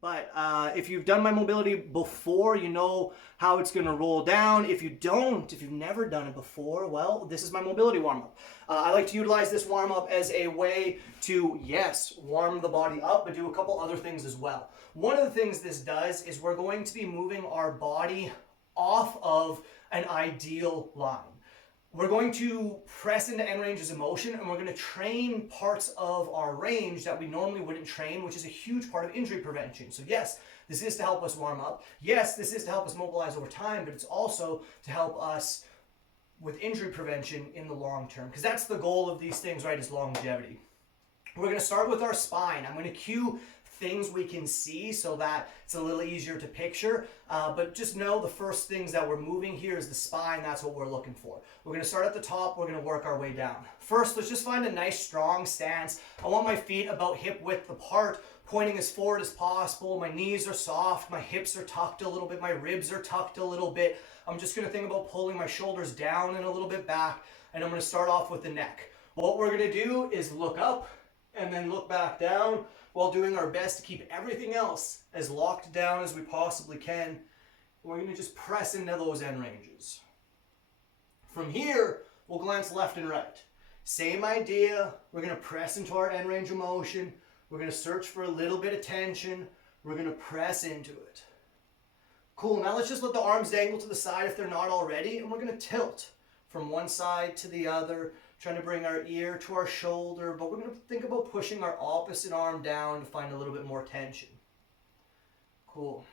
But if you've done my mobility before, you know how it's going to roll down. If you don't, if you've never done it before, well, this is my mobility warm-up. I like to utilize this warm-up as a way to, yes, warm the body up, but do a couple other things as well. One of the things this does is we're going to be moving our body off of an ideal line. We're going to press into end ranges of motion, and we're going to train parts of our range that we normally wouldn't train, which is a huge part of injury prevention. So yes, this is to help us warm up. Yes, this is to help us mobilize over time, but it's also to help us with injury prevention in the long term, because that's the goal of these things, right, is longevity. We're going to start with our spine. I'm going to cue things we can see so that it's a little easier to picture, but just know the first things that we're moving here is the spine. That's what we're looking for. We're going to start at the top. We're going to work our way down. First, let's just find a nice strong stance. I want my feet about hip width apart, pointing as forward as possible. My knees are soft, my hips are tucked a little bit, my ribs are tucked a little bit. I'm just going to think about pulling my shoulders down and a little bit back, and I'm going to start off with the neck. What we're going to do is look up and then look back down, while doing our best to keep everything else as locked down as we possibly can. We're going to just press into those end ranges. From here, we'll glance left and right. Same idea. We're going to press into our end range of motion. We're going to search for a little bit of tension. We're going to press into it. Cool. Now let's just let the arms dangle to the side if they're not already, and we're going to tilt from one side to the other, trying to bring our ear to our shoulder, but we're going to think about pushing our opposite arm down to find a little bit more tension. Cool.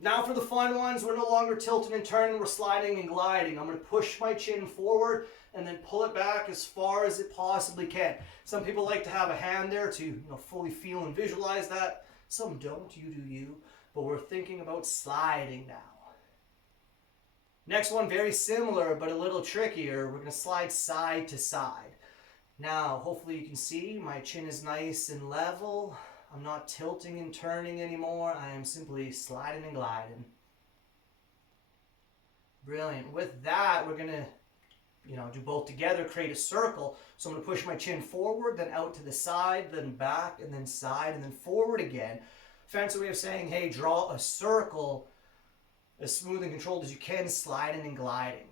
Now for the fun ones, we're no longer tilting and turning, we're sliding and gliding. I'm going to push my chin forward and then pull it back as far as it possibly can. Some people like to have a hand there to fully feel and visualize that. Some don't, you do you. But we're thinking about sliding now. Next one, very similar, but a little trickier. We're going to slide side to side. Now, hopefully you can see my chin is nice and level. I'm not tilting and turning anymore. I am simply sliding and gliding. Brilliant. With that, we're going to do both together, create a circle. So I'm going to push my chin forward, then out to the side, then back, and then side, and then forward again. Fancy way of saying, hey, draw a circle as smooth and controlled as you can, sliding and gliding.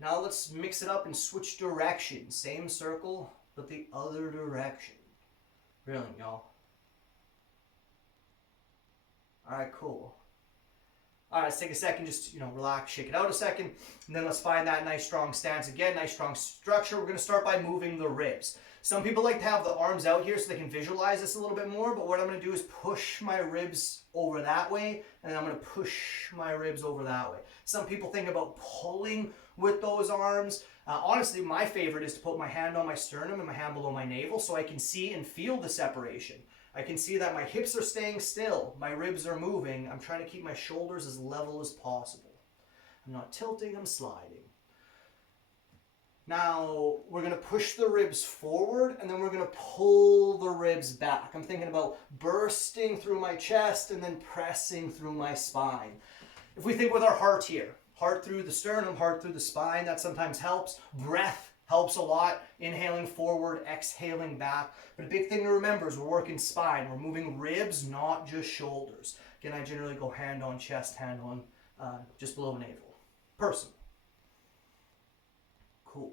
Now let's mix it up and switch directions. Same circle, but the other direction. Brilliant, y'all. All right, cool. All right, let's take a second, just relax, shake it out a second, and then let's find that nice strong stance again, nice strong structure. We're going to start by moving the ribs. Some people like to have the arms out here so they can visualize this a little bit more, but what I'm going to do is push my ribs over that way, and then I'm going to push my ribs over that way. Some people think about pulling with those arms. Honestly, my favorite is to put my hand on my sternum and my hand below my navel so I can see and feel the separation. I can see that my hips are staying still, my ribs are moving. I'm trying to keep my shoulders as level as possible. I'm not tilting, I'm sliding. Now, we're going to push the ribs forward, and then we're going to pull the ribs back. I'm thinking about bursting through my chest and then pressing through my spine. If we think with our heart here, heart through the sternum, heart through the spine, that sometimes helps. Breath helps a lot. Inhaling forward, exhaling back. But a big thing to remember is we're working spine. We're moving ribs, not just shoulders. Again, I generally go hand on chest, hand on just below navel. Personally. Cool.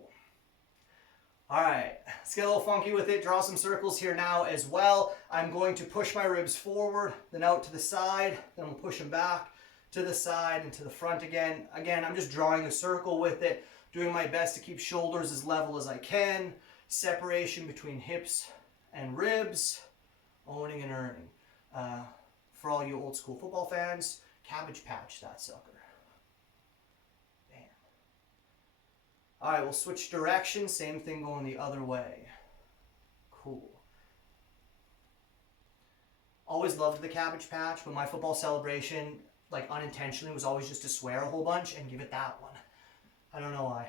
All right, let's get a little funky with it. Draw some circles here now as well. I'm going to push my ribs forward, then out to the side, then we'll push them back to the side and to the front again. Again, I'm just drawing a circle with it, doing my best to keep shoulders as level as I can. Separation between hips and ribs, owning and earning. For all you old school football fans, cabbage patch that sucker. All right, we'll switch direction. Same thing going the other way. Cool. Always loved the cabbage patch, but my football celebration, like unintentionally, was always just to swear a whole bunch and give it that one. I don't know why.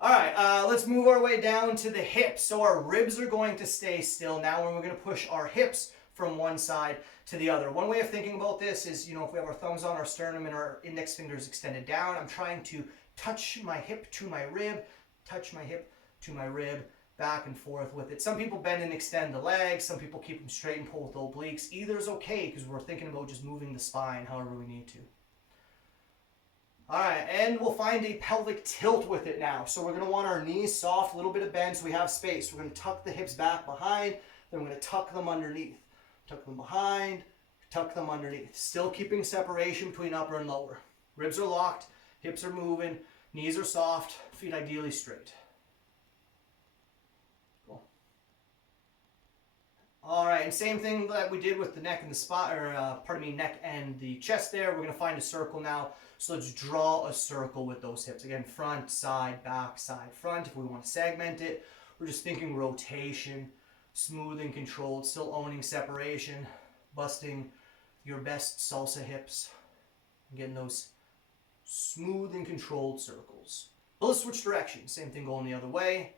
All right, let's move our way down to the hips. So our ribs are going to stay still now, and we're going to push our hips from one side to the other. One way of thinking about this is, if we have our thumbs on our sternum and our index fingers extended down, I'm trying to touch my hip to my rib, touch my hip to my rib, back and forth with it. Some people bend and extend the legs. Some people keep them straight and pull with the obliques. Either is okay because we're thinking about just moving the spine however we need to. All right, and we'll find a pelvic tilt with it now. So we're going to want our knees soft, a little bit of bend so we have space. We're going to tuck the hips back behind, then we're going to tuck them underneath. Tuck them behind, tuck them underneath. Still keeping separation between upper and lower. Ribs are locked, hips are moving, knees are soft, feet ideally straight. Cool. All right, and same thing that we did with the neck and the spine, or neck and the chest there. We're going to find a circle now. So let's draw a circle with those hips. Again, front, side, back, side, front. If we want to segment it, we're just thinking rotation, smooth and controlled, still owning separation, busting your best salsa hips, getting those smooth and controlled circles. But let's switch directions. Same thing going the other way.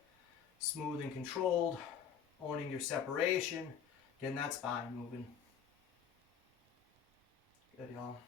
Smooth and controlled, owning your separation, getting that spine moving. Good, y'all.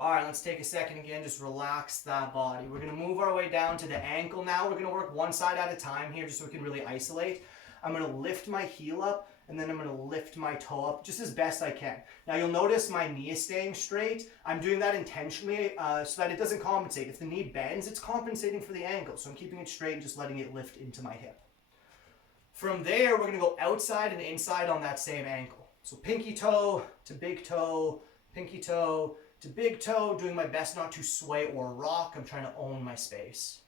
All right, let's take a second again, just relax that body. We're gonna move our way down to the ankle now. We're gonna work one side at a time here just so we can really isolate. I'm gonna lift my heel up and then I'm gonna lift my toe up just as best I can. Now you'll notice my knee is staying straight. I'm doing that intentionally so that it doesn't compensate. If the knee bends, it's compensating for the ankle. So I'm keeping it straight and just letting it lift into my hip. From there, we're gonna go outside and inside on that same ankle. So pinky toe to big toe, pinky toe, to big toe, doing my best not to sway or rock. I'm trying to own my space.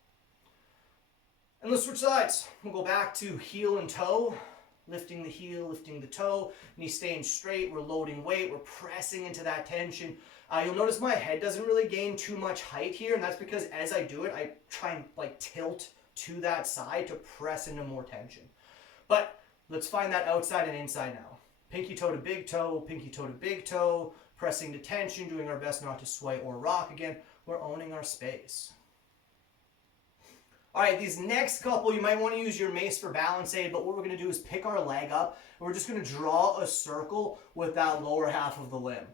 And let's switch sides. We'll go back to heel and toe, lifting the heel, lifting the toe, knee staying straight. We're loading weight, we're pressing into that tension. You'll notice my head doesn't really gain too much height here, and that's because as I do it, I try and like tilt to that side to press into more tension. But let's find that outside and inside now. Pinky toe to big toe, pinky toe to big toe, pressing to tension, doing our best not to sway or rock. Again, we're owning our space. All right, these next couple, you might want to use your mace for balance aid, but what we're going to do is pick our leg up, and we're just going to draw a circle with that lower half of the limb.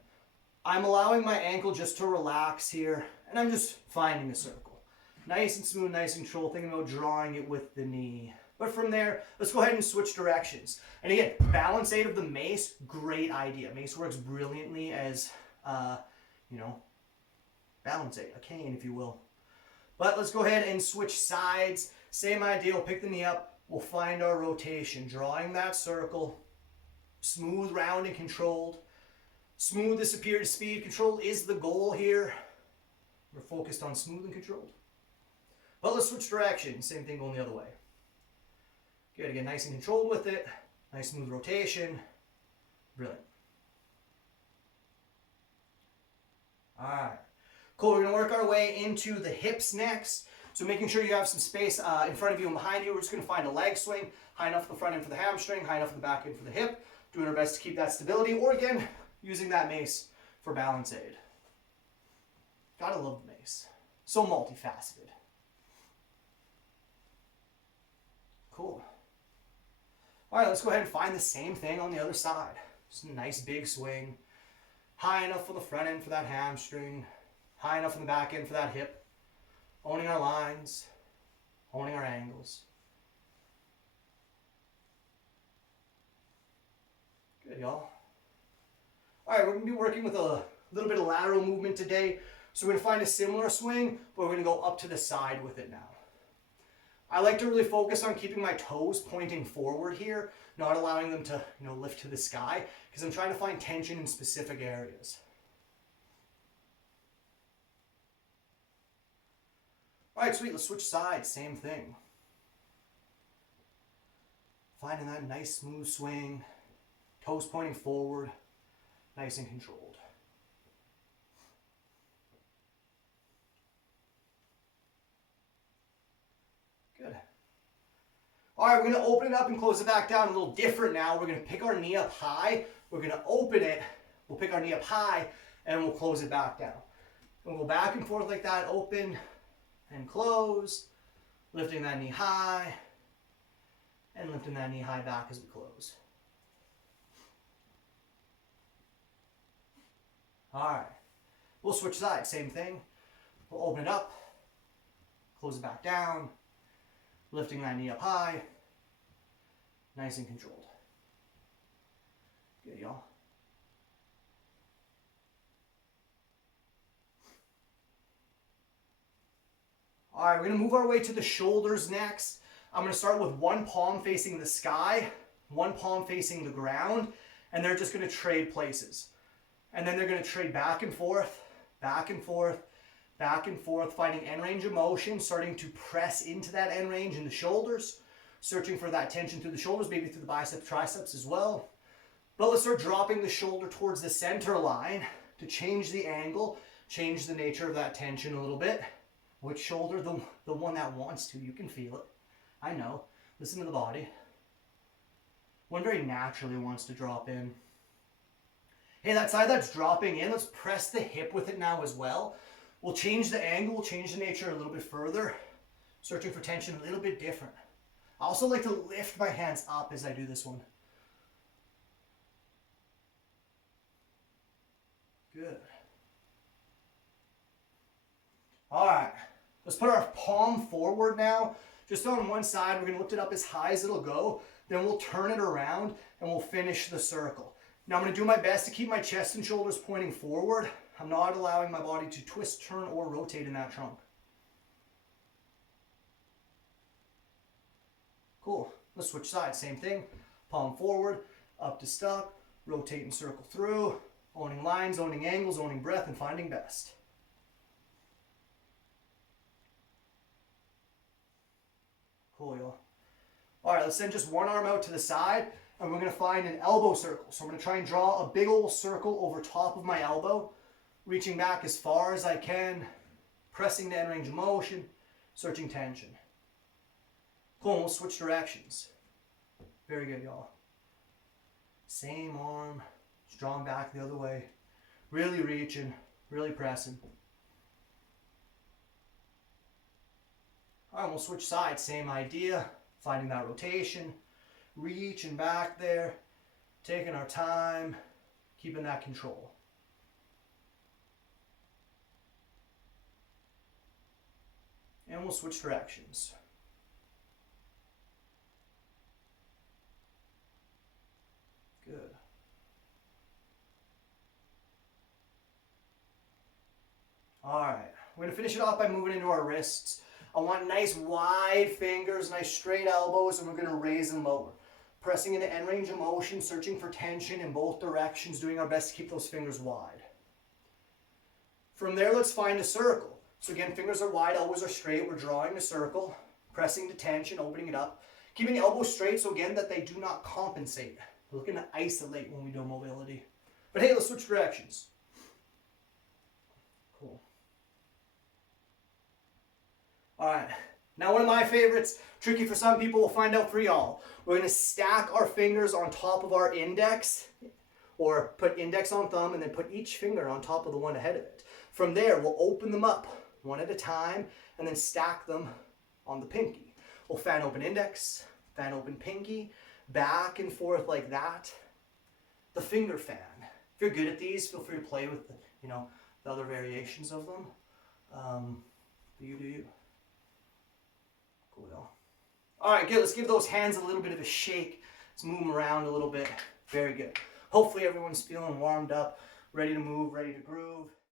I'm allowing my ankle just to relax here, and I'm just finding a circle. Nice and smooth, nice and controlled, thinking about drawing it with the knee. But from there, let's go ahead and switch directions. And again, balance aid of the mace, great idea. Mace works brilliantly as, balance aid, a cane, if you will. But let's go ahead and switch sides. Same idea, we'll pick the knee up, we'll find our rotation, drawing that circle, smooth, round, and controlled. Smooth is superior to speed. Control is the goal here. We're focused on smooth and controlled. But let's switch directions. Same thing going the other way. Good, again, nice and controlled with it. Nice smooth rotation. Brilliant. All right. Cool, we're gonna work our way into the hips next. So making sure you have some space in front of you and behind you. We're just gonna find a leg swing, high enough for the front end for the hamstring, high enough for the back end for the hip. Doing our best to keep that stability, or again, using that mace for balance aid. Gotta love the mace. So multifaceted. Cool. All right, let's go ahead and find the same thing on the other side. Just a nice big swing. High enough for the front end for that hamstring. High enough in the back end for that hip. Owning our lines. Owning our angles. Good, y'all. All right, we're going to be working with a little bit of lateral movement today. So we're going to find a similar swing, but we're going to go up to the side with it now. I like to really focus on keeping my toes pointing forward here, not allowing them to, lift to the sky, because I'm trying to find tension in specific areas. All right, sweet, let's switch sides, same thing. Finding that nice smooth swing, toes pointing forward, nice and controlled. Good. All right, we're going to open it up and close it back down a little different now. We're going to pick our knee up high. We're going to open it. We'll pick our knee up high, and we'll close it back down. We'll go back and forth like that, open and close, lifting that knee high, and lifting that knee high back as we close. All right, we'll switch sides, same thing. We'll open it up, Close it back down. Lifting that knee up high. Nice and controlled. Good, y'all. All right, we're gonna move our way to the shoulders next. I'm gonna start with one palm facing the sky, one palm facing the ground, and they're just gonna trade places. And then they're gonna trade back and forth, back and forth, back and forth, finding end range of motion, starting to press into that end range in the shoulders, searching for that tension through the shoulders, maybe through the biceps, triceps as well. But let's start dropping the shoulder towards the center line to change the angle, change the nature of that tension a little bit. Which shoulder? The one that wants to. You can feel it. I know. Listen to the body. One very naturally wants to drop in. Hey, that side that's dropping in, let's press the hip with it now as well. We'll change the angle, we'll change the nature a little bit further. Searching for tension a little bit different. I also like to lift my hands up as I do this one. Good. All right, let's put our palm forward now. Just on one side, we're gonna lift it up as high as it'll go. Then we'll turn it around and we'll finish the circle. Now I'm gonna do my best to keep my chest and shoulders pointing forward. I'm not allowing my body to twist, turn, or rotate in that trunk. Cool, let's switch sides, same thing. Palm forward, up to stuck, rotate and circle through, owning lines, owning angles, owning breath, and finding best. Cool, y'all. All right, let's send just one arm out to the side, and we're gonna find an elbow circle. So I'm gonna try and draw a big old circle over top of my elbow, reaching back as far as I can, pressing the end range of motion, searching tension. Cool, and we'll switch directions. Very good, y'all. Same arm, just drawing back the other way. Really reaching, really pressing. All right, we'll switch sides, same idea. Finding that rotation, reaching back there, taking our time, keeping that control. And we'll switch directions. Good. All right, we're gonna finish it off by moving into our wrists. I want nice wide fingers, nice straight elbows, and we're gonna raise and lower. Pressing into end range of motion, searching for tension in both directions, doing our best to keep those fingers wide. From there, let's find a circle. So again, fingers are wide, elbows are straight. We're drawing a circle, pressing to tension, opening it up. Keeping the elbows straight so again that they do not compensate. We're looking to isolate when we do mobility. But hey, let's switch directions. Cool. All right, now one of my favorites, tricky for some people, we'll find out for y'all. We're gonna stack our fingers on top of our index, or put index on thumb and then put each finger on top of the one ahead of it. From there, we'll open them up one at a time and then stack them on the pinky. We'll fan open index, fan open pinky, back and forth like that. The finger fan. If you're good at these, feel free to play with the other variations of them. You do you. Cool. All right, good. Let's give those hands a little bit of a shake. Let's move them around a little bit. Very good. Hopefully everyone's feeling warmed up, ready to move, ready to groove.